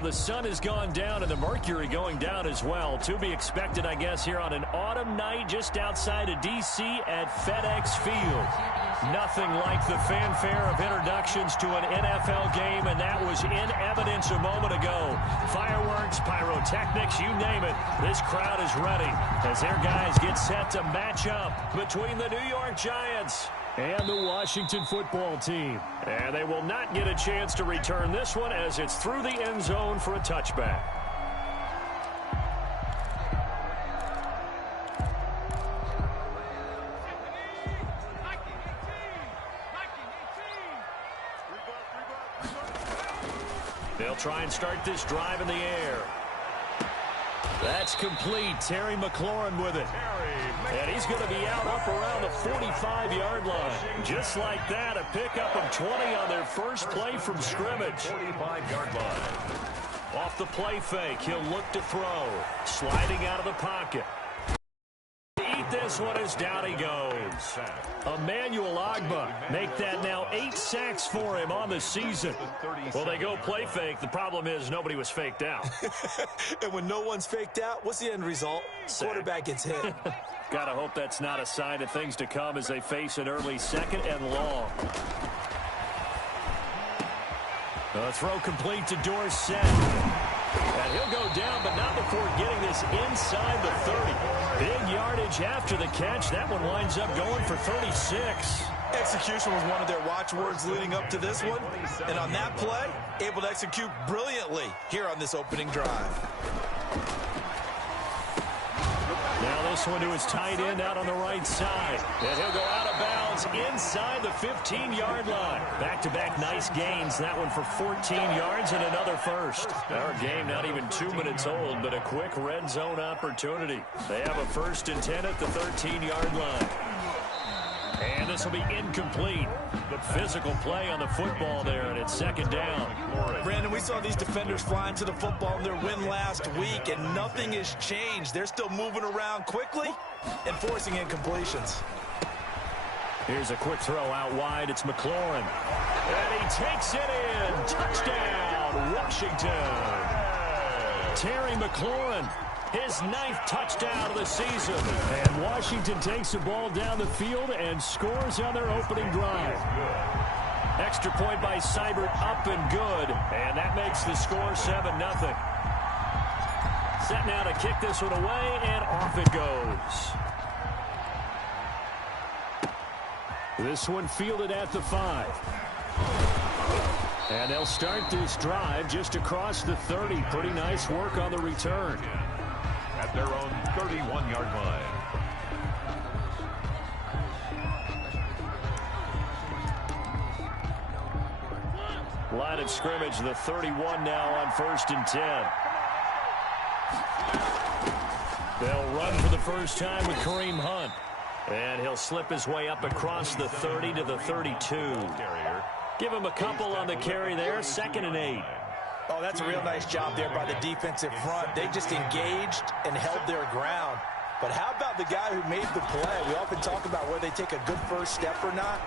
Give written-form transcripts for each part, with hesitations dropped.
The sun has gone down and the mercury going down as well. To be expected, I guess, here on an autumn night just outside of D.C. at FedEx Field. Nothing like the fanfare of introductions to an NFL game, and that was in evidence a moment ago. Fireworks, pyrotechnics, you name it. This crowd is ready as their guys get set to match up between the New York Giants and the Washington football team. And they will not get a chance to return this one as it's through the end zone for a touchback. They'll try and start this drive in the air. That's complete. Terry McLaurin with it. And he's going to be out up around the 45-yard line. Just like that, a pickup of 20 on their first play from scrimmage. 45-yard line. Off the play fake, he'll look to throw. Sliding out of the pocket. Eat this one as down he goes. Emmanuel Ogbah make that now 8 sacks for him on the season. Well, they go play fake. The problem is nobody was faked out. And when no one's faked out, what's the end result? Quarterback gets hit. Gotta hope that's not a sign of things to come as they face an early second and long. The throw complete to Dorsett. And he'll go down, but not before getting this inside the 30. Big yardage after the catch. That one winds up going for 36. Execution was one of their watchwords leading up to this one. And on that play, able to execute brilliantly here on this opening drive. Now this one to his tight end out on the right side. And he'll go out of bounds inside the 15-yard line. Back-to-back nice gains. That one for 14 yards and another first. Our game not even 2 minutes old, but a quick red zone opportunity. They have a 1st and 10 at the 13-yard line. And this will be incomplete. The physical play on the football there, and it's 2nd down. Brandon, we saw these defenders flying to the football in their win last week, and nothing has changed. They're still moving around quickly and forcing incompletions. Here's a quick throw out wide. It's McLaurin. And he takes it in. Touchdown, Washington. Terry McLaurin. His 9th touchdown of the season. And Washington takes the ball down the field and scores on their opening drive. Extra point by Seibert, up and good. And that makes the score 7-0. Set now to kick this one away, and off it goes. This one fielded at the 5. And they'll start this drive just across the 30. Pretty nice work on the return. At their own 31-yard line. Line of scrimmage, the 31 now on 1st and 10. They'll run for the first time with Kareem Hunt. And he'll slip his way up across the 30 to the 32. Give him a couple on the carry there, 2nd and 8. Oh, that's a real nice job there by the defensive front. They just engaged and held their ground. But how about the guy who made the play? We often talk about whether they take a good first step or not.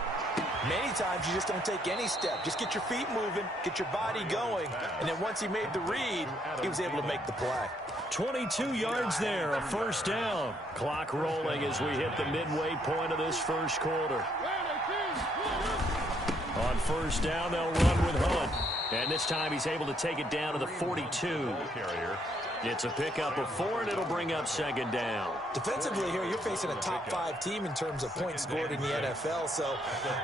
Many times you just don't take any step. Just get your feet moving, get your body going. And then once he made the read, he was able to make the play. 22 yards there, a 1st down. Clock rolling as we hit the midway point of this first quarter. On 1st down, they'll run with Hunt. And this time he's able to take it down to the 42. It's a pickup of 4, and it'll bring up 2nd down. Defensively here, you're facing a top 5 team in terms of points scored in the NFL. So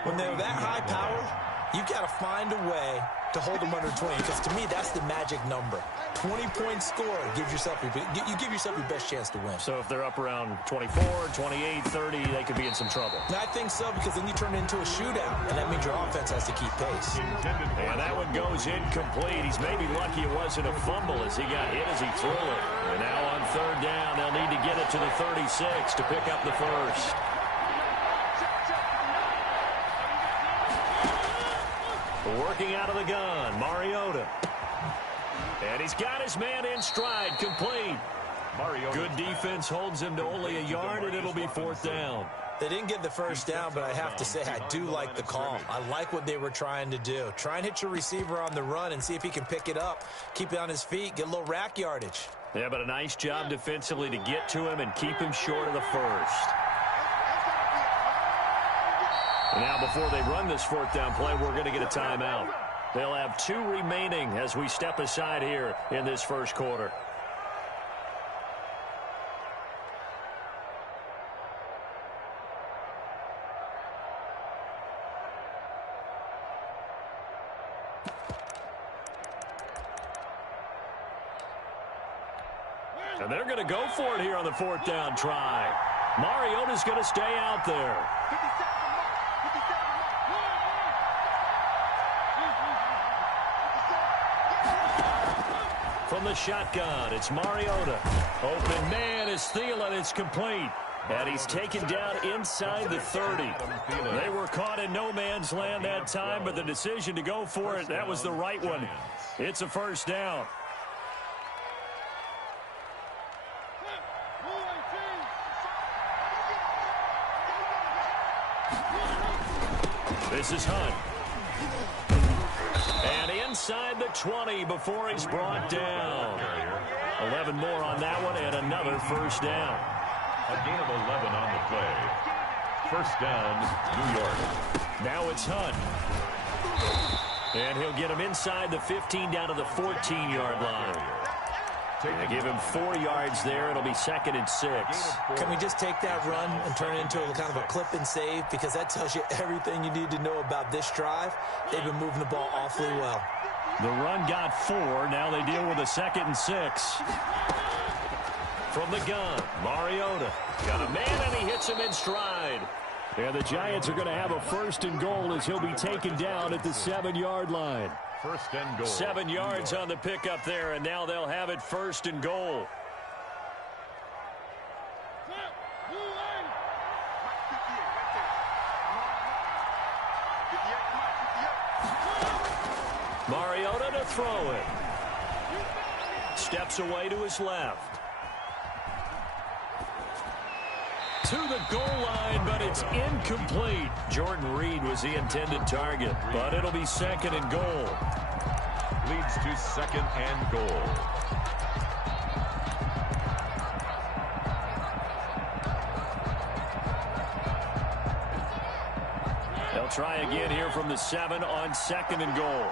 when they're that high powered, you've got to find a way to hold them under 20. Because to me, that's the magic number. 20 points scored gives yourself you give yourself your best chance to win. So if they're up around 24, 28, 30, they could be in some trouble. And I think so, because then you turn it into a shootout, and that means your offense has to keep pace. And that one goes incomplete. He's maybe lucky it wasn't a fumble as he got hit as he threw it. And now on 3rd down, they'll need to get it to the 36 to pick up the first. Working out of the gun, Mariota. And he's got his man in stride, complete. Good defense holds him to only a yard, and it'll be 4th down. They didn't get the first down, but I have to say I do like the call. I like what they were trying to do. Try and hit your receiver on the run and see if he can pick it up, keep it on his feet, get a little rack yardage. Yeah, but a nice job defensively to get to him and keep him short of the first. And now before they run this fourth down play, we're going to get a timeout. They'll have 2 remaining as we step aside here in this first quarter. And they're going to go for it here on the fourth down try. Mariota's going to stay out there. From the shotgun, it's Mariota. Open man is Thielen. It's complete. And he's taken down inside the 30. They were caught in no man's land that time, but the decision to go for it, that was the right one. It's a first down. This is Hunt. And inside the 20 before he's brought down. 11 more on that one and another first down. A gain of 11 on the play. First down, New York. Now it's Hunt. And he'll get him inside the 15 down to the 14-yard line. They give him 4 yards there. It'll be 2nd and 6. Can we just take that run and turn it into a kind of a clip and save? Because that tells you everything you need to know about this drive. They've been moving the ball awfully well. The run got 4. Now they deal with a 2nd and 6. From the gun, Mariota. Got a man, and he hits him in stride. And the Giants are going to have a 1st and goal as he'll be taken down at the 7-yard line. 1st and goal. 7 yards on the pickup there, and now they'll have it 1st and goal. Mariota to throw it. Steps away to his left. To the goal line, but it's incomplete. Jordan Reed was the intended target, but it'll be 2nd and goal. Leads to 2nd and goal. They'll try again here from the 7 on 2nd and goal.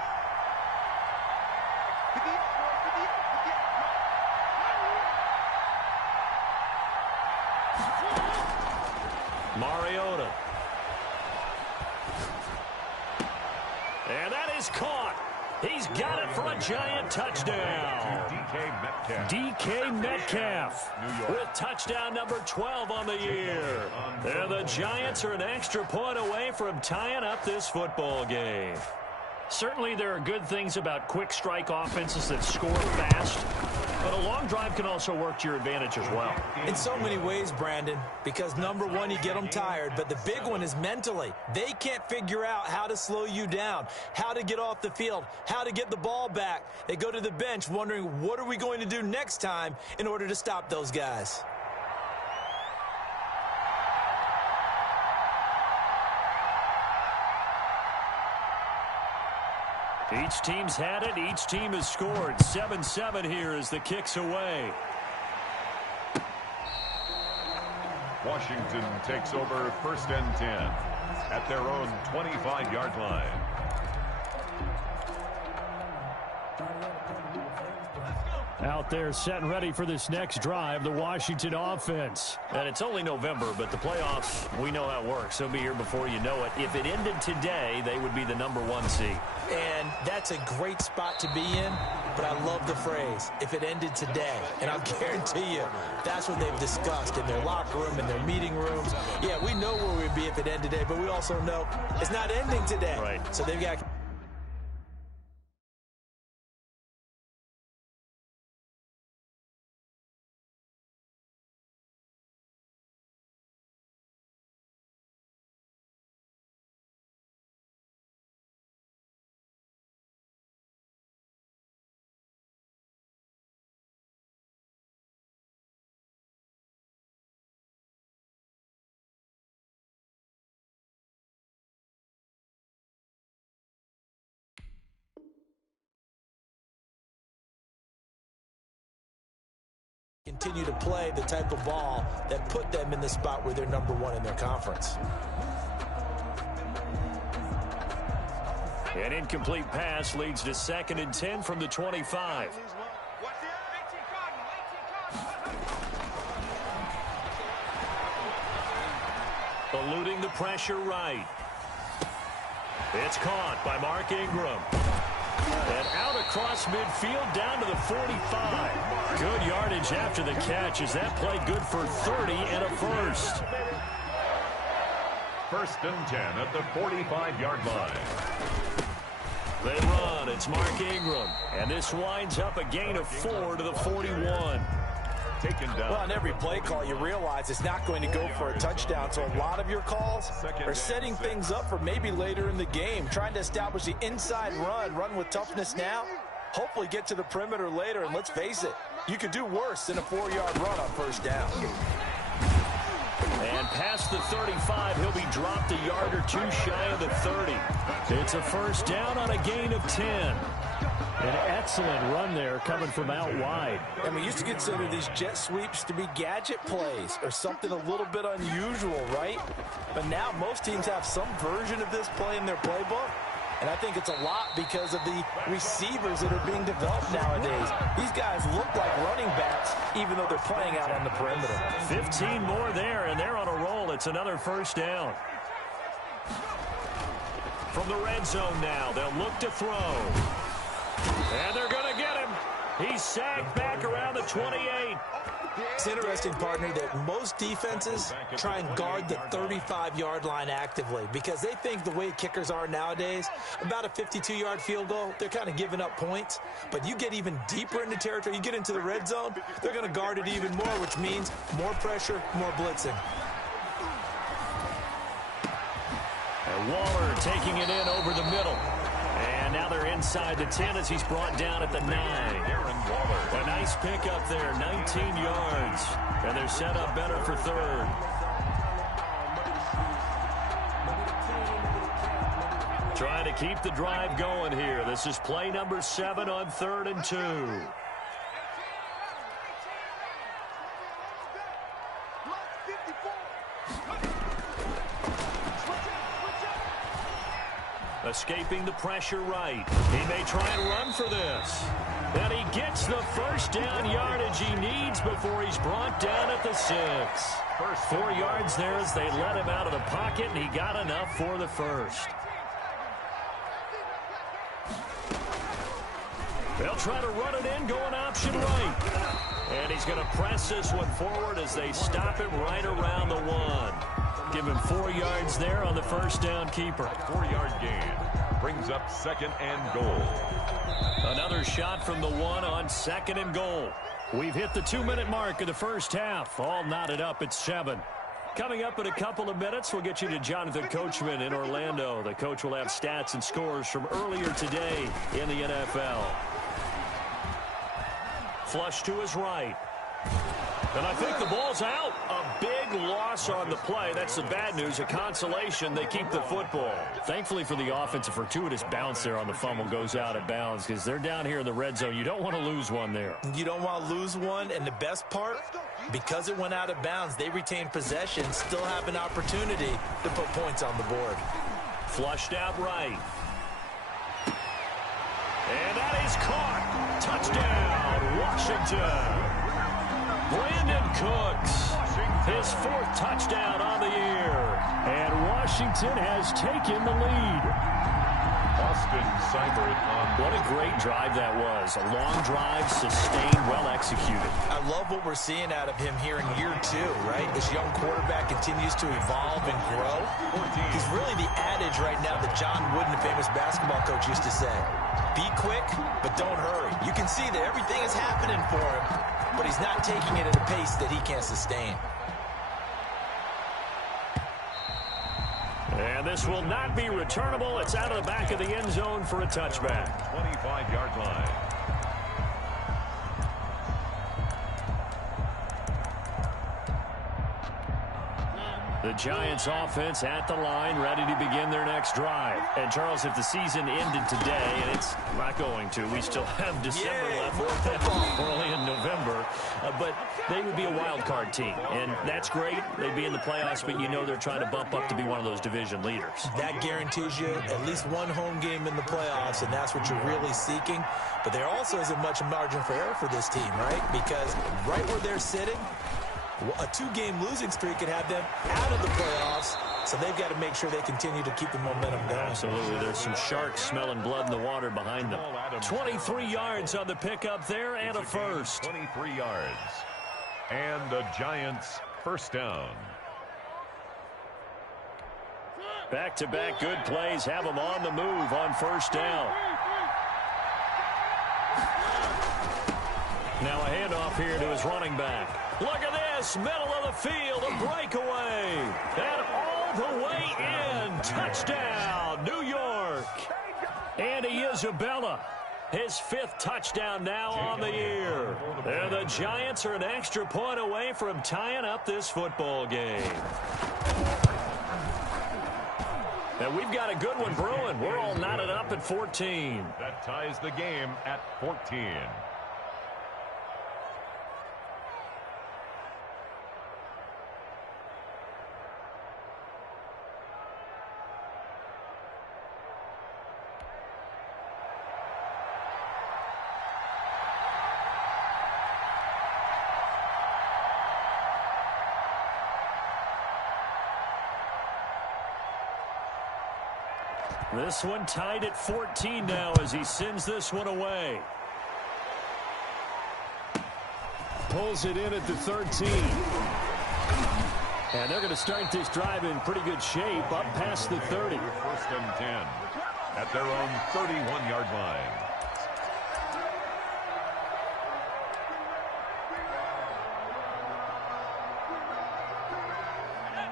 Mariota. And that is caught. He's got it for a Giant touchdown. DK Metcalf with touchdown number 12 on the year. And the Giants are an extra point away from tying up this football game. Certainly there are good things about quick strike offenses that score fast, but a long drive can also work to your advantage as well. In so many ways, Brandon, because number one, you get them tired, but the big one is mentally. They can't figure out how to slow you down, how to get off the field, how to get the ball back. They go to the bench wondering, what are we going to do next time in order to stop those guys? Each team's had it. Each team has scored. 7-7 here as the kick's away. Washington takes over 1st and 10 at their own 25-yard line. Out there set and ready for this next drive, the Washington offense. And it's only November, but the playoffs, we know how it works. They'll be here before you know it. If it ended today, they would be the number 1 seed. And that's a great spot to be in, but I love the phrase, if it ended today. And I'll guarantee you, that's what they've discussed in their locker room, in their meeting rooms. Yeah, we know where we'd be if it ended today, but we also know it's not ending today. Right. So they've got continue to play the type of ball that put them in the spot where they're #1 in their conference. An incomplete pass leads to 2nd and 10 from the 25. Eluding the pressure right. It's caught by Mark Ingram. And out across midfield down to the 45. Good yardage after the catch as that play good for 30 and a first. 1st and 10 at the 45-yard line. They run. It's Mark Ingram. And this winds up a gain of 4 to the 41. Taken down. Well, on every play call, you realize it's not going to go for a touchdown. So a lot of your calls are setting things up for maybe later in the game, trying to establish the inside run with toughness now, hopefully get to the perimeter later. And let's face it, you could do worse than a 4-yard run on 1st down. And past the 35, he'll be dropped a yard or 2 shy of the 30. It's a 1st down on a gain of 10. An excellent run there coming from out wide. And we used to consider these jet sweeps to be gadget plays or something a little bit unusual, right? But now most teams have some version of this play in their playbook. And I think it's a lot because of the receivers that are being developed nowadays. These guys look like running backs even though they're playing out on the perimeter. 15 more there, and they're on a roll. It's another 1st down. From the red zone now, they'll look to throw. And they're going to get him. He's sacked back around the 28. It's interesting, partner, that most defenses try and guard the 35-yard line actively because they think the way kickers are nowadays, about a 52-yard field goal, they're kind of giving up points. But you get even deeper into territory, you get into the red zone, they're going to guard it even more, which means more pressure, more blitzing. And Waller taking it in over the middle. And now they're inside the 10 as he's brought down at the 9. A nice pickup there, 19 yards. And they're set up better for 3rd. Trying to keep the drive going here. This is play number 7 on 3rd and 2. Escaping the pressure right. He may try and run for this. And he gets the 1st down yardage he needs before he's brought down at the 6. 4 yards there as they let him out of the pocket, and he got enough for the 1st. They'll try to run it in, going option right. And he's going to press this one forward as they stop him right around the 1. Give him 4 yards there on the 1st down keeper. 4-yard gain brings up 2nd and goal. Another shot from the 1 on 2nd and goal. We've hit the 2-minute mark of the 1st half. All knotted up at 7. Coming up in a couple of minutes, we'll get you to Jonathan Coachman in Orlando. The coach will have stats and scores from earlier today in the NFL. Flush to his right. And I think the ball's out. A big loss on the play. That's the bad news. A consolation, they keep the football. Thankfully for the offense, a fortuitous bounce there on the fumble goes out of bounds because they're down here in the red zone. You don't want to lose one there. You don't want to lose one, and the best part, because it went out of bounds, they retain possession, still have an opportunity to put points on the board. Flushed out right. And that is caught. Touchdown, Washington. Brandon Cooks, his 4th touchdown on the year. And Washington has taken the lead. Austin Seibert on. What a great drive that was. A long drive, sustained, well executed. I love what we're seeing out of him here in year 2, right? This young quarterback continues to evolve and grow. He's really the adage right now that John Wooden, the famous basketball coach, used to say. Be quick, but don't hurry. You can see that everything is happening for him, but he's not taking it at a pace that he can't sustain. And this will not be returnable. It's out of the back of the end zone for a touchback. 25-yard line. The Giants offense at the line, ready to begin their next drive. And, Charles, if the season ended today, and it's not going to, we still have December left. We're only in November. But they would be a wild card team, and that's great. They'd be in the playoffs, but you know they're trying to bump up to be one of those division leaders. That guarantees you at least one home game in the playoffs, and that's what you're really seeking. But there also isn't much margin for error for this team, right? Because right where they're sitting, a two-game losing streak could have them out of the playoffs, so they've got to make sure they continue to keep the momentum going. Absolutely. There's some sharks smelling blood in the water behind them. 23 yards on the pickup there and a first. 23 yards. And the Giants first down. Back-to-back good plays have them on the move on first down. Now a handoff here to his running back. Look at this, middle of the field, a breakaway. And all the way in, touchdown, New York. Andy Isabella, his fifth touchdown now on the year. And the Giants are an extra point away from tying up this football game. And we've got a good one brewing. We're all knotted up at 14. That ties the game at 14. This one tied at 14 now as he sends this one away. Pulls it in at the 13. And they're going to start this drive in pretty good shape up past the 30. First and 10 at their own 31-yard line.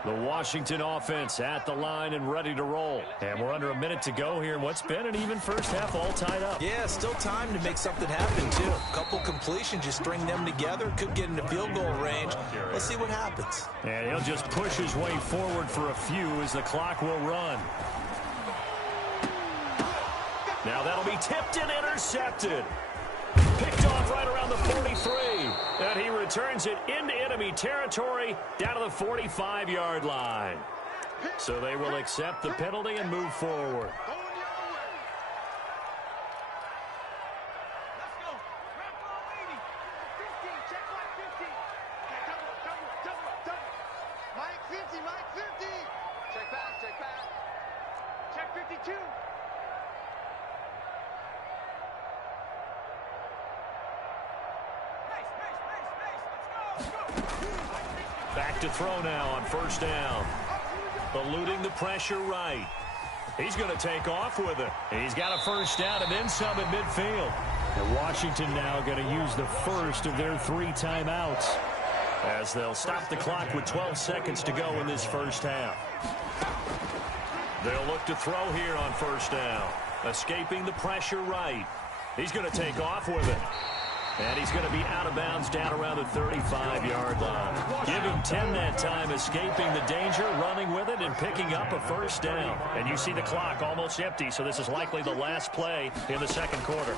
The Washington offense at the line and ready to roll. And we're under a minute to go here in what's been an even first half, all tied up. Yeah, still time to make something happen, too. A couple completions, you string them together, could get into field goal range. Let's see what happens. And he'll just push his way forward for a few as the clock will run. Now that'll be tipped and intercepted. Picked off right around the 43. And he returns it into enemy territory down to the 45-yard line. So they will accept the penalty and move forward. Back to throw now on first down. Eluding the pressure right. He's going to take off with it. He's got a first down and then some at midfield. And Washington now going to use the first of their 3 timeouts as they'll stop the clock with 12 seconds to go in this first half. They'll look to throw here on first down. Escaping the pressure right. He's going to take off with it. And he's going to be out of bounds down around the 35-yard line. Give him 10 that time, escaping the danger, running with it, and picking up a first down. And you see the clock almost empty, so this is likely the last play in the second quarter.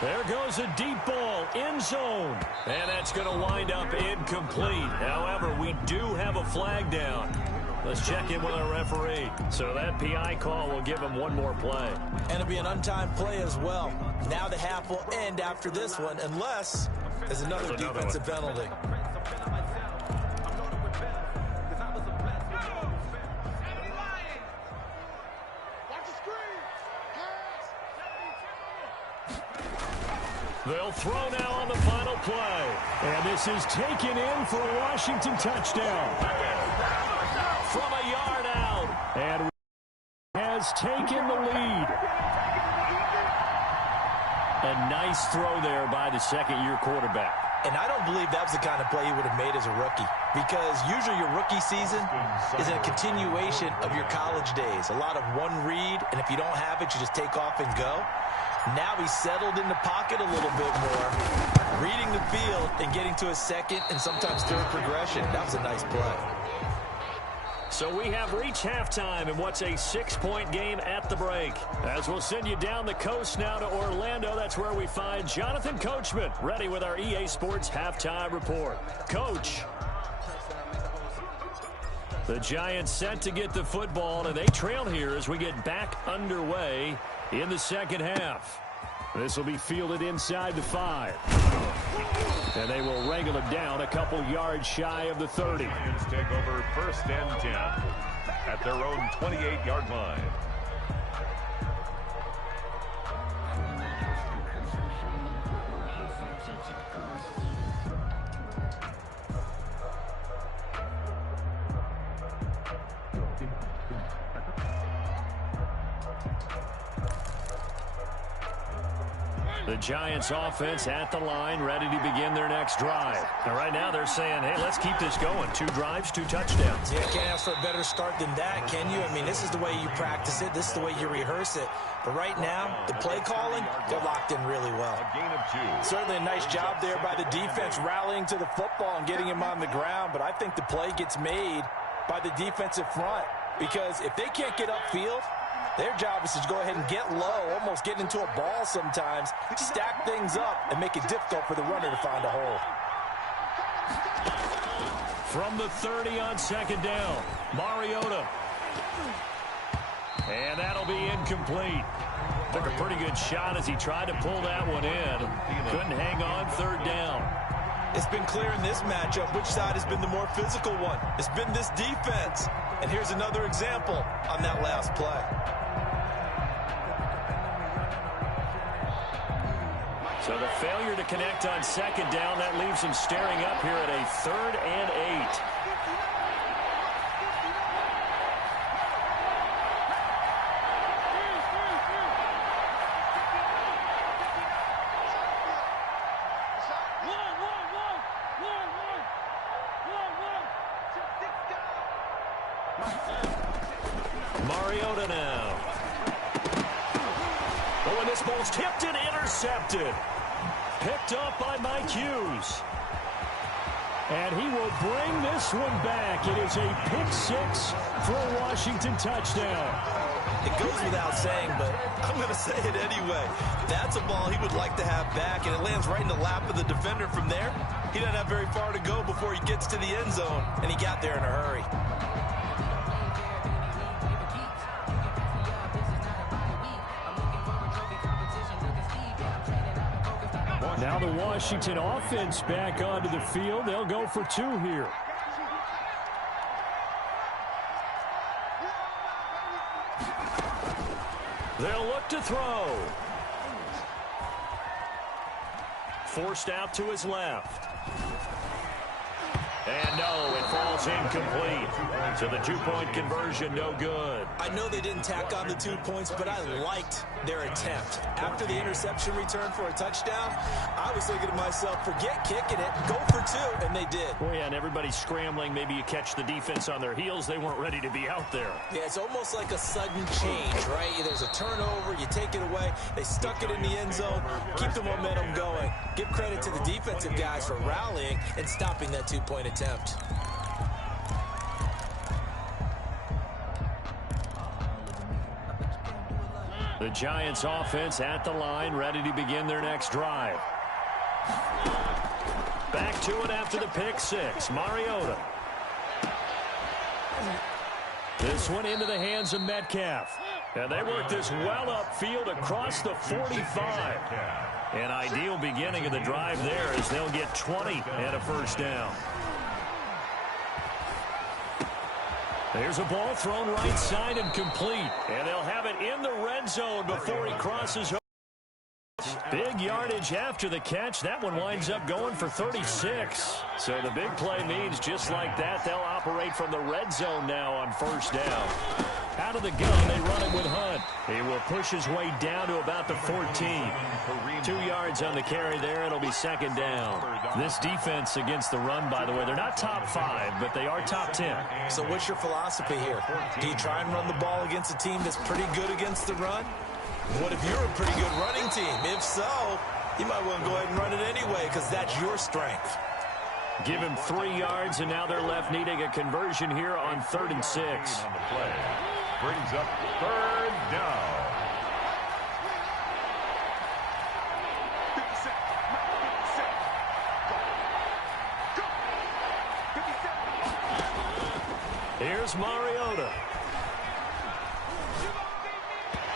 There goes a deep ball, end zone. And that's going to wind up incomplete. However, we do have a flag down. Let's check in with our referee. So that PI call will give him one more play. And it'll be an untimed play as well. Now the half will end after this one, unless there's another defensive penalty. They'll throw now on the final play. And this is taken in for a Washington touchdown. From a yard out. And has taken the lead. A nice throw there by the second-year quarterback. And I don't believe that was the kind of play he would have made as a rookie, because usually your rookie season is a continuation of your college days. A lot of one read, and if you don't have it, you just take off and go. Now he's settled in the pocket a little bit more, reading the field and getting to a second and sometimes third progression. That was a nice play. So we have reached halftime in what's a 6-point game at the break. As we'll send you down the coast now to Orlando, that's where we find Jonathan Coachman ready with our EA Sports halftime report. Coach. The Giants set to get the football, and they trail here as we get back underway in the second half. This will be fielded inside the 5. And they will wrangle it down a couple yards shy of the 30. Giants take over 1st and 10 at their own 28-yard line. The Giants offense at the line, ready to begin their next drive. And right now they're saying, hey, let's keep this going. 2 drives, 2 touchdowns. Yeah, can't ask for a better start than that, can you? I mean, this is the way you practice it. This is the way you rehearse it. But right now, the play calling, they're locked in really well. A gain of 2. Certainly a nice job there by the defense rallying to the football and getting him on the ground. But I think the play gets made by the defensive front. Because if they can't get upfield, their job is to go ahead and get low, almost get into a ball sometimes, stack things up, and make it difficult for the runner to find a hole. From the 30 on 2nd down, Mariota. And that'll be incomplete. Took a pretty good shot as he tried to pull that one in. Couldn't hang on 3rd down. It's been clear in this matchup which side has been the more physical one. It's been this defense. And here's another example on that last play. So the failure to connect on 2nd down, that leaves him staring up here at a 3rd and 8. Mariota now. Oh, and this ball's tipped and intercepted. Picked up by Mike Hughes. And he will bring this one back. It is a pick 6 for a Washington touchdown. It goes without saying, but I'm going to say it anyway. That's a ball he would like to have back, and it lands right in the lap of the defender from there. He doesn't have very far to go before he gets to the end zone, and he got there in a hurry. Now the Washington offense back onto the field. They'll go for 2 here. They'll look to throw. Forced out to his left. And no, it falls incomplete. So the 2-point conversion, no good. I know they didn't tack on the 2 points, but I liked their attempt. After the interception return for a touchdown, I was thinking to myself, forget kicking it, go for 2, and they did. Well, yeah, and everybody's scrambling. Maybe you catch the defense on their heels. They weren't ready to be out there. Yeah, it's almost like a sudden change, right? There's a turnover, you take it away, they stuck it in the end zone, keep the momentum going. Give credit to the defensive guys for rallying and stopping that 2-point attempt. The Giants offense at the line, ready to begin their next drive. Back to it after the pick 6. Mariota. This one into the hands of Metcalf. And they work this well upfield across the 45. An ideal beginning of the drive there as they'll get 20 and a 1st down. There's a ball thrown right side and complete. And they'll have it in the red zone before he crosses over. Big yardage after the catch. That one winds up going for 36. So the big play means just like that, they'll operate from the red zone now on 1st down. Out of the gun, they run it with Hunt. He will push his way down to about the 14. 2 yards on the carry there. It'll be 2nd down. This defense against the run, by the way, they're not top 5, but they are top 10. So what's your philosophy here? Do you try and run the ball against a team that's pretty good against the run? What if you're a pretty good running team? If so, you might want to go ahead and run it anyway because that's your strength. Give him 3 yards, and now they're left needing a conversion here on 3rd and 6. On the play. Brings up 3rd down. Here's Mariota.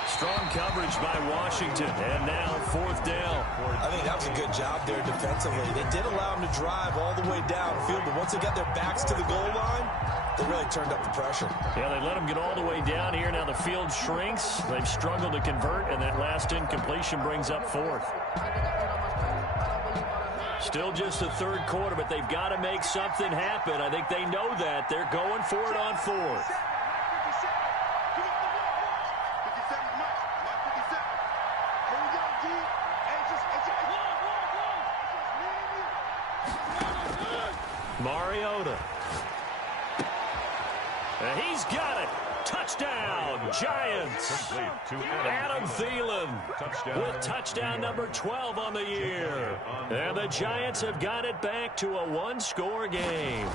Strong coverage by Washington, and now 4th down. I think that was a good job there defensively. They did allow them to drive all the way downfield, but once they got their backs to the goal line, they really turned up the pressure. Yeah, they let them get all the way down here. Now the field shrinks. They've struggled to convert, and that last incompletion brings up 4th. Still just the 3rd quarter, but they've got to make something happen. I think they know that. They're going for it on 4th. Mariota. And he's got it. Touchdown, Giants. Adam Thielen with touchdown number 12 on the year. And the Giants have got it back to a 1-score game.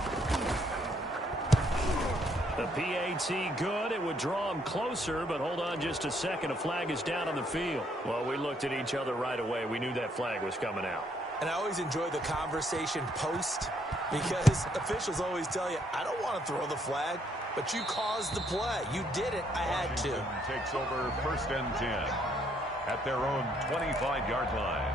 The PAT good. It would draw them closer, but hold on just a second. A flag is down on the field. Well, we looked at each other right away. We knew that flag was coming out. And I always enjoy the conversation post because officials always tell you, I don't want to throw the flag, but you caused the play. You did it. I had to. Takes over 1st and 10 at their own 25-yard line.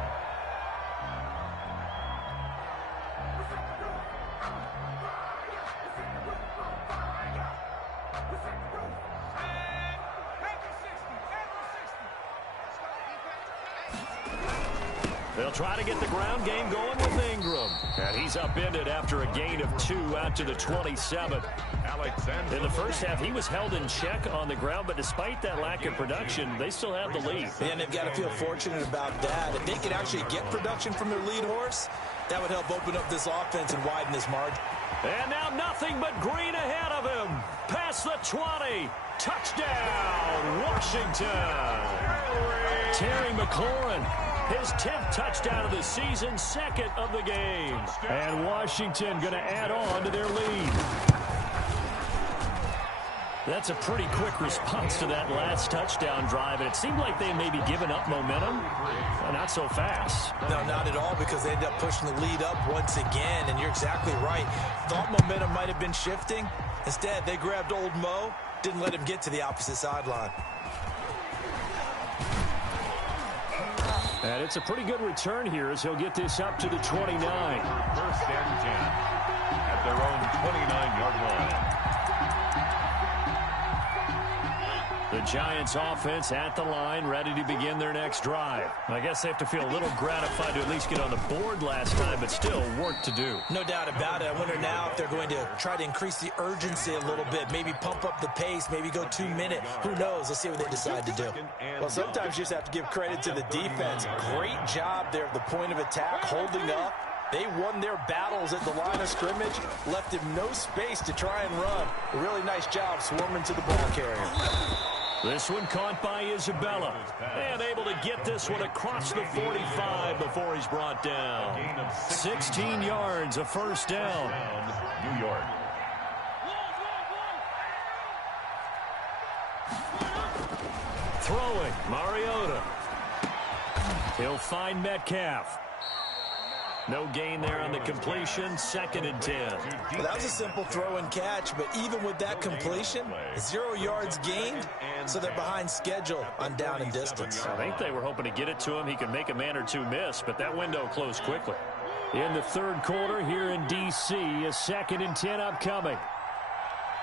They'll try to get the ground game going with Ingram. And he's upended after a gain of 2 out to the 27. In the first half, he was held in check on the ground, but despite that lack of production, they still have the lead. And they've got to feel fortunate about that. If they could actually get production from their lead horse, that would help open up this offense and widen this margin. And now nothing but green ahead of him. Past the 20. Touchdown, Washington. Terry McLaurin. His 10th touchdown of the season, 2nd of the game. And Washington going to add on to their lead. That's a pretty quick response to that last touchdown drive. And it seemed like they may be giving up momentum. Well, not so fast. No, not at all, because they ended up pushing the lead up once again. And you're exactly right. Thought momentum might have been shifting. Instead, they grabbed old Mo, didn't let him get to the opposite sideline. And it's a pretty good return here as he'll get this up to the 29. 1st and 10 at their own 29-yard line. The Giants offense at the line, ready to begin their next drive. I guess they have to feel a little gratified to at least get on the board last time, but still work to do. No doubt about it. I wonder now if they're going to try to increase the urgency a little bit, maybe pump up the pace, maybe go 2-minute. Who knows? Let's see what they decide to do. Well, sometimes you just have to give credit to the defense. Great job there at the point of attack, holding up. They won their battles at the line of scrimmage, left him no space to try and run. A really nice job swarming to the ball carrier. This one caught by Isabella. And able to get this one across the 45 before he's brought down. 16 yards, a 1st down. New York. Throwing, Mariota. He'll find Metcalf. No gain there on the completion, 2nd and 10. Well, that was a simple throw and catch, but even with that completion, 0 yards gained, so they're behind schedule on down and distance. I think they were hoping to get it to him. He could make a man or two miss, but that window closed quickly. In the 3rd quarter here in D.C., a 2nd and 10 upcoming.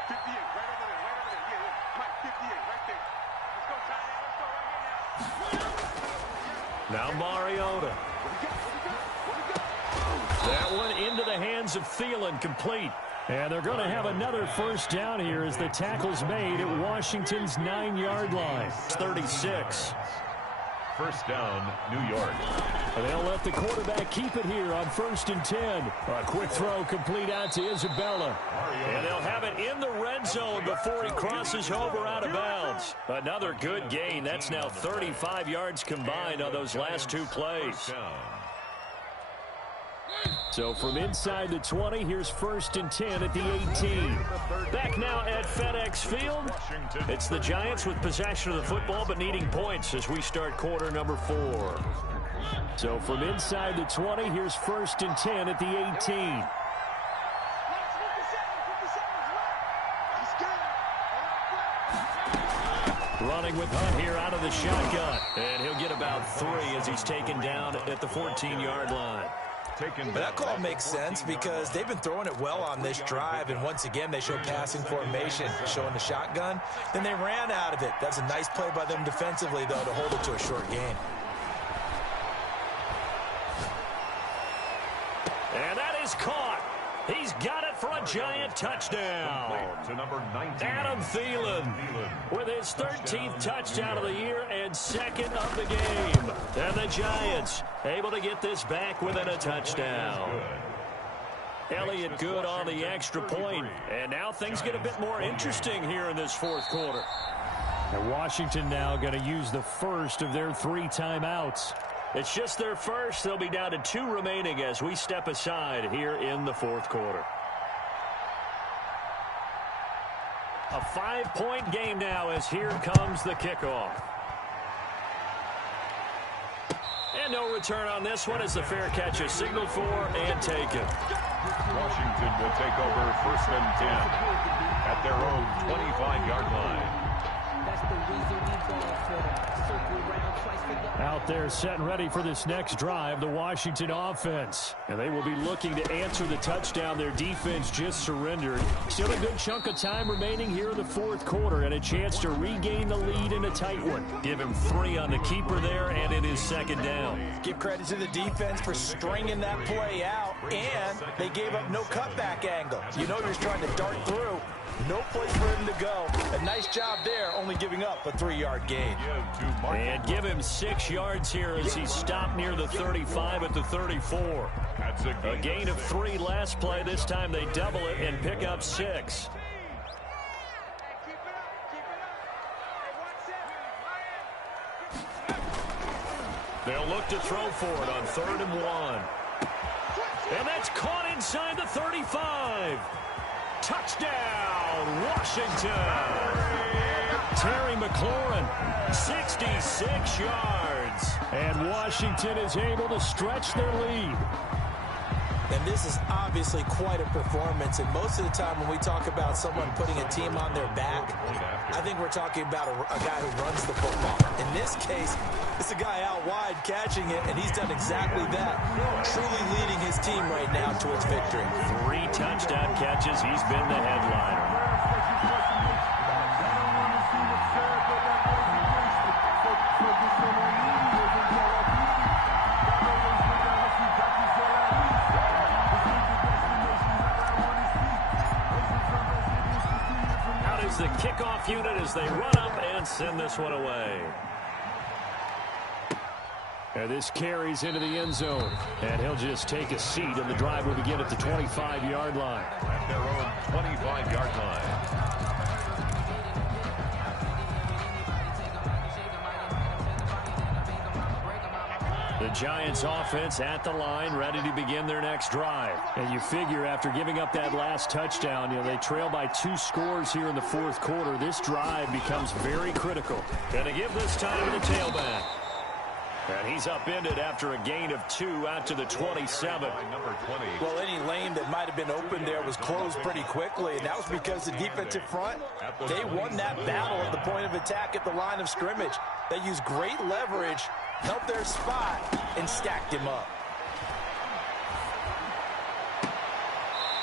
58, right over there, yeah, Mike, 58, right there. Let's go, Ty, Now Mariota. That one into the hands of Thielen, complete. And they're going to have another 1st down here as the tackle's made at Washington's 9-yard line. It's 36. 1st down, New York. And they'll let the quarterback keep it here on 1st and 10. A quick throw complete out to Isabella. And they'll have it in the red zone before he crosses over out of bounds. Another good gain. That's now 35 yards combined on those last 2 plays. So from inside the 20, here's 1st and 10 at the 18. Back now at FedEx Field. It's the Giants with possession of the football but needing points as we start quarter number 4. So from inside the 20, here's 1st and 10 at the 18. Running with Hunt here out of the shotgun. And he'll get about 3 as he's taken down at the 14-yard line. But that call makes sense because they've been throwing it well on this drive, and once again they show passing formation, showing the shotgun. Then they ran out of it. That's a nice play by them defensively, though, to hold it to a short gain. And that is caught. He's got it for a Giant touchdown. To number 19. Adam Thielen with his 13th touchdown of the year and 2nd of the game. And the Giants able to get this back within a touchdown. Elliott good on the extra point. And now things get a bit more interesting here in this 4th quarter. And Washington now going to use the first of their 3 timeouts. It's just their first. They'll be down to 2 remaining as we step aside here in the 4th quarter. A 5-point game now as here comes the kickoff. And no return on this one as the fair catch is signaled for and taken. Washington will take over 1st and 10 at their own 25-yard line. That's the reason we ball for them. Circle around twice for the... Out there set and ready for this next drive, the Washington offense. And they will be looking to answer the touchdown their defense just surrendered. Still a good chunk of time remaining here in the 4th quarter and a chance to regain the lead in a tight one. Give him 3 on the keeper there, and it is 2nd down. Give credit to the defense for stringing that play out, and they gave up no cutback angle. You know you're trying to dart through. No place for him to go. A nice job there, only giving up a 3-yard gain. And give him 6 yards here as he stopped near the 35 at the 34. A gain of 3 last play. This time they double it and pick up 6. They'll look to throw for it on 3rd and 1. And that's caught inside the 35. Touchdown, Washington. Terry McLaurin, 66 yards. And Washington is able to stretch their lead. And this is obviously quite a performance. And most of the time when we talk about someone putting a team on their back, I think we're talking about a guy who runs the football. In this case, it's a guy out wide catching it, and he's done exactly that, truly leading his team right now towards victory. 3 touchdown catches. He's been the headliner. Out is the kickoff unit as they run up and send this one away. And this carries into the end zone. And he'll just take a seat, and the drive will begin at the 25-yard line. At their own 25-yard line. The Giants offense at the line, ready to begin their next drive. And you figure after giving up that last touchdown, they trail by 2 scores here in the 4th quarter. This drive becomes very critical. Going to give this time to the tailback. And he's upended after a gain of 2 out to the 27. Number 20. Well, any lane that might have been open there was closed pretty quickly, and that was because the defensive front, they won that battle at the point of attack at the line of scrimmage. They used great leverage, held their spot, and stacked him up.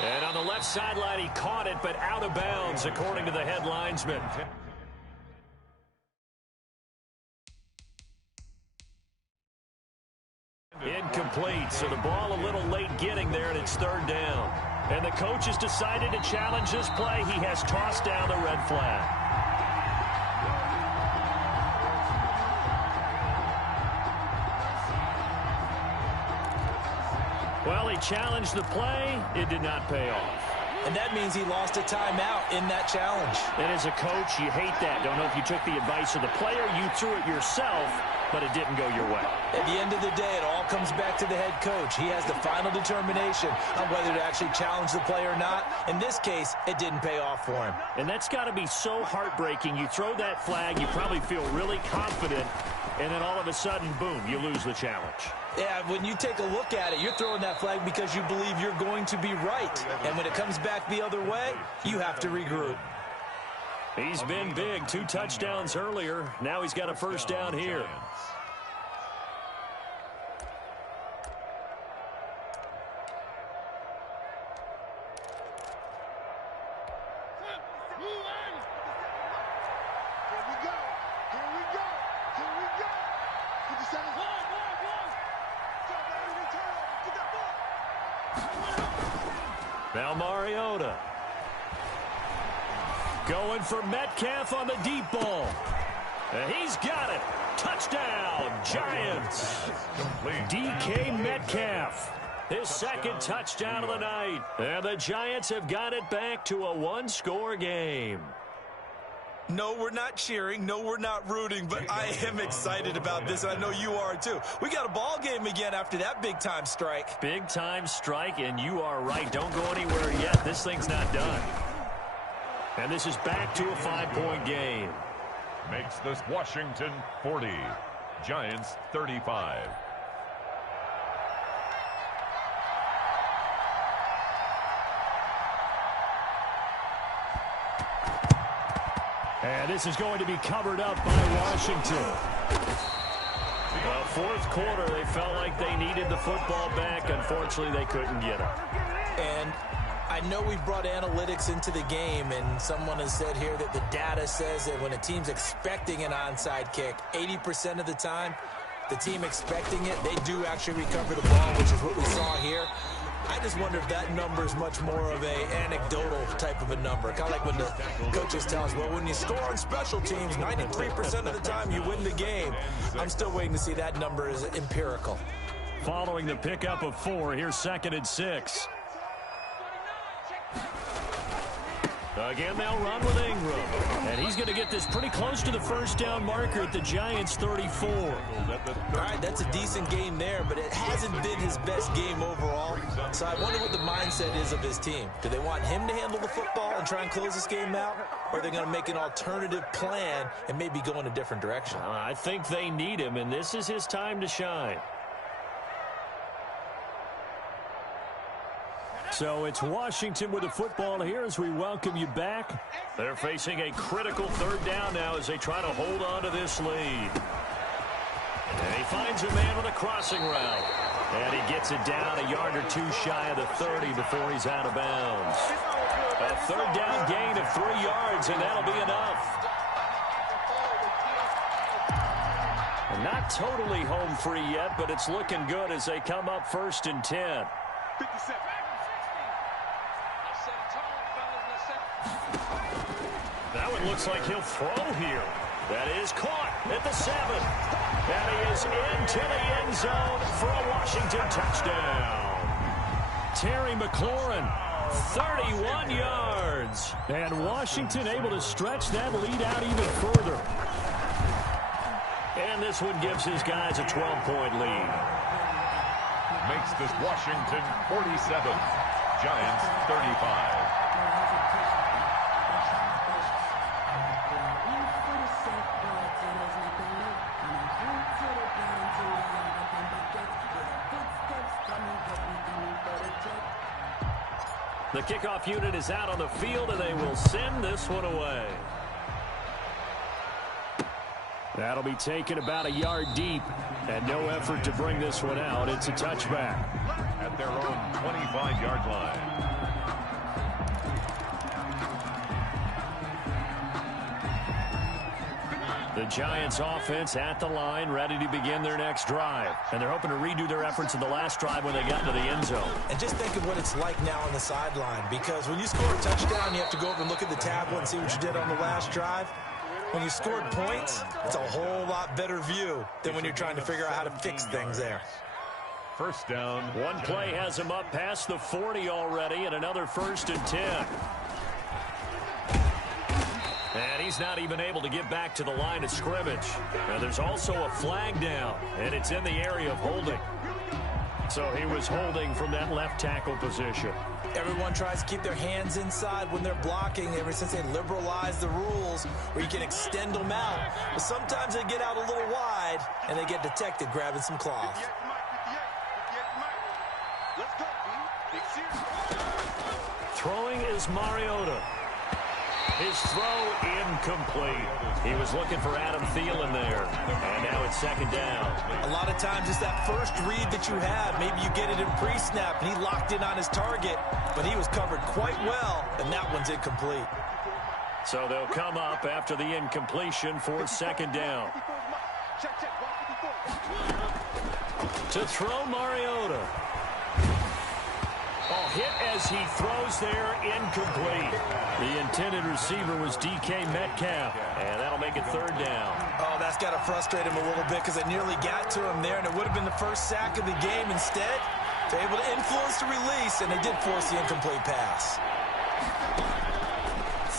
And on the left sideline, he caught it, but out of bounds, according to the head linesman. Incomplete, so the ball a little late getting there, and it's 3rd down. And the coach has decided to challenge this play. He has tossed down the red flag. Well, he challenged the play. It did not pay off. And that means he lost a timeout in that challenge. And as a coach, you hate that. Don't know if you took the advice of the player, you threw it yourself, but it didn't go your way. At the end of the day, it all comes back to the head coach. He has the final determination on whether to actually challenge the play or not. In this case, it didn't pay off for him. And that's got to be so heartbreaking. You throw that flag, you probably feel really confident, and then all of a sudden, boom, you lose the challenge. Yeah, when you take a look at it, you're throwing that flag because you believe you're going to be right. And when it comes back the other way, you have to regroup. He's been big. 2 touchdowns earlier. Now he's got a first down here. Now Mariota. Going for Metcalf on the deep ball. And he's got it. Touchdown, Giants. DK Metcalf. His second touchdown of the night. And the Giants have got it back to a 1-score game. No, we're not cheering. No, we're not rooting. But I am excited about this, and I know you are too. We got a ball game again after that big-time strike. Big-time strike, and you are right. Don't go anywhere yet. This thing's not done. And this is back to a 5-point game. Makes this Washington 40. Giants 35. And this is going to be covered up by Washington. Fourth quarter, they felt like they needed the football back. Unfortunately, they couldn't get it. And I know we've brought analytics into the game, and someone has said here that the data says that when a team's expecting an onside kick, 80% of the time, the team expecting it, they do actually recover the ball, which is what we saw here. I just wonder if that number is much more of a anecdotal type of a number. Kind of like when the coaches tell us, well, when you score on special teams, 93% of the time you win the game. I'm still waiting to see that number is empirical. Following the pickup of 4, here's 2nd and 6. Again, they'll run with Ingram. And he's going to get this pretty close to the first down marker at the Giants' 34. All right, that's a decent game there, but it hasn't been his best game overall. So I wonder what the mindset is of his team. Do they want him to handle the football and try and close this game out? Or are they going to make an alternative plan and maybe go in a different direction? I think they need him, and this is his time to shine. So it's Washington with the football here as we welcome you back. They're facing a critical 3rd down now as they try to hold on to this lead. And he finds a man on the crossing route. And he gets it down a yard or 2 shy of the 30 before he's out of bounds. A 3rd down gain of 3 yards, and that'll be enough. And not totally home free yet, but it's looking good as they come up 1st and 10. 57. Now it looks like he'll throw here. That is caught at the 7. And he is into the end zone for a Washington touchdown. Terry McLaurin, 31 yards. And Washington able to stretch that lead out even further. And this one gives his guys a 12-point lead. Makes this Washington 47. Giants 35. The kickoff unit is out on the field, and they will send this one away. That'll be taken about a yard deep, and no effort to bring this one out. It's a touchback. At their own 25-yard line. The Giants offense at the line, ready to begin their next drive. And they're hoping to redo their efforts in the last drive when they got into the end zone. And just think of what it's like now on the sideline, because when you score a touchdown, you have to go over and look at the tablet and see what you did on the last drive. When you scored points, it's a whole lot better view than when you're trying to figure out how to fix things there. First down. One play has him up past the 40 already, and another 1st and 10. And he's not even able to get back to the line of scrimmage. And there's also a flag down, and it's in the area of holding. So he was holding from that left tackle position. Everyone tries to keep their hands inside when they're blocking ever since they liberalized the rules where you can extend them out. But sometimes they get out a little wide, and they get detected grabbing some cloth. Throwing is Mariota. His throw incomplete. He was looking for Adam Thielen there. And now it's second down. A lot of times it's that first read that you have. Maybe you get it in pre-snap, and he locked in on his target, but he was covered quite well, and that one's incomplete. So they'll come up after the incompletion for second down. To throw Mariota. Oh, hit as he throws there, incomplete. The intended receiver was DK Metcalf, and that'll make it third down. Oh, that's got to frustrate him a little bit because they nearly got to him there, and it would have been the first sack of the game. Instead, they're able to influence the release, and they did force the incomplete pass.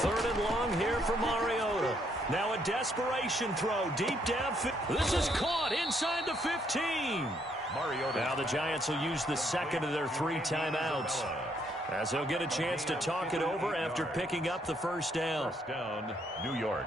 Third and long here for Mariota. Now a desperation throw deep down. This is caught inside the 15. Now the Giants will use the second of their 3 timeouts, as they'll get a chance to talk it over after picking up the first down. First down, New York.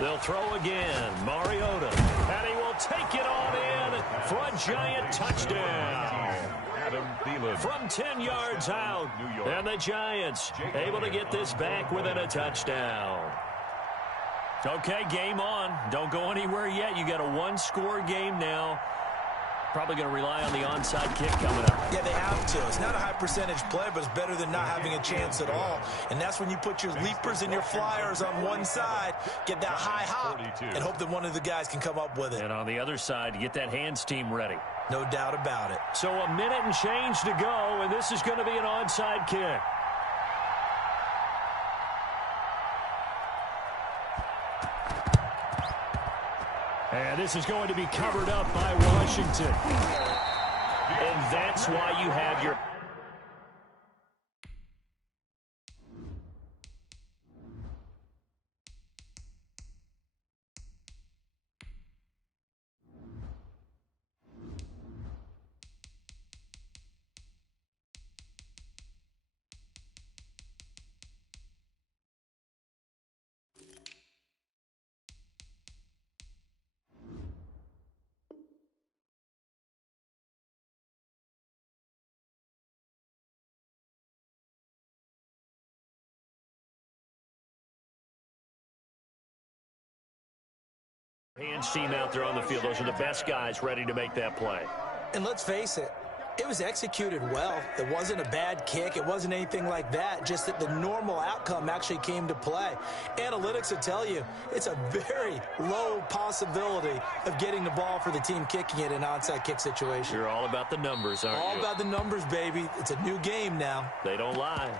They'll throw again. Mariota. And he will take it on in for a Giant touchdown. Adam Thielen. From 10 yards out. And the Giants able to get this back within a touchdown. Okay, game on. Don't go anywhere yet. You got a one-score game now. Probably going to rely on the onside kick coming up. Yeah, they have to. It's not a high percentage play, but it's better than not having a chance at all. And that's when you put your leapers and your flyers on one side, get that high hop, and hope that one of the guys can come up with it. And on the other side, get that hands team ready. No doubt about it. So a minute and change to go, and this is going to be an onside kick. And this is going to be covered up by Washington. And that's why you have your... hands team out there on the field. Those are the best guys ready to make that play. And let's face it, it was executed well. It wasn't a bad kick. It wasn't anything like that. Just that the normal outcome actually came to play. Analytics will tell you it's a very low possibility of getting the ball for the team kicking it in an onside kick situation. You're all about the numbers, aren't you? All about the numbers, baby. It's a new game now. They don't lie.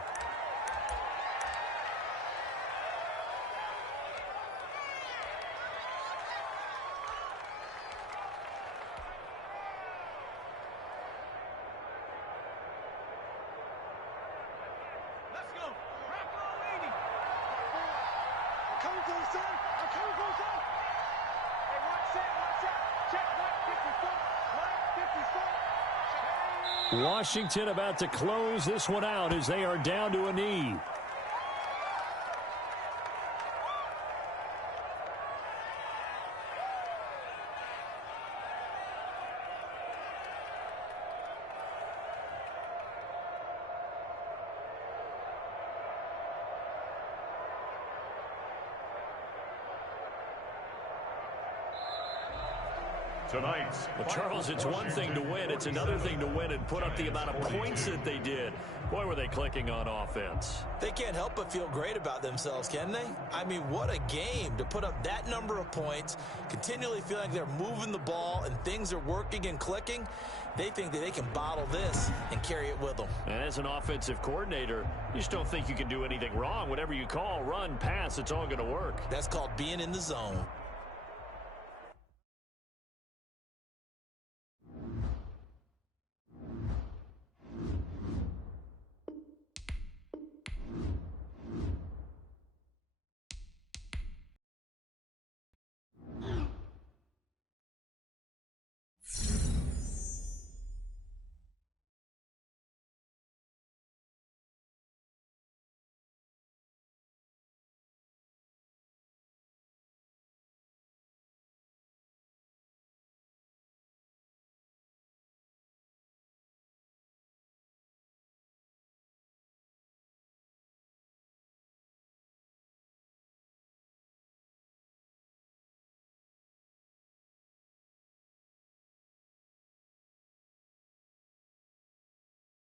Washington about to close this one out as they are down to a knee. Tonight's Well, Charles, it's one thing to win. It's another thing to win and put up the amount of points that they did. Boy, were they clicking on offense. They can't help but feel great about themselves, can they? I mean, what a game to put up that number of points, continually feel like they're moving the ball and things are working and clicking. They think that they can bottle this and carry it with them. And as an offensive coordinator, you just don't think you can do anything wrong. Whatever you call, run, pass, it's all going to work. That's called being in the zone.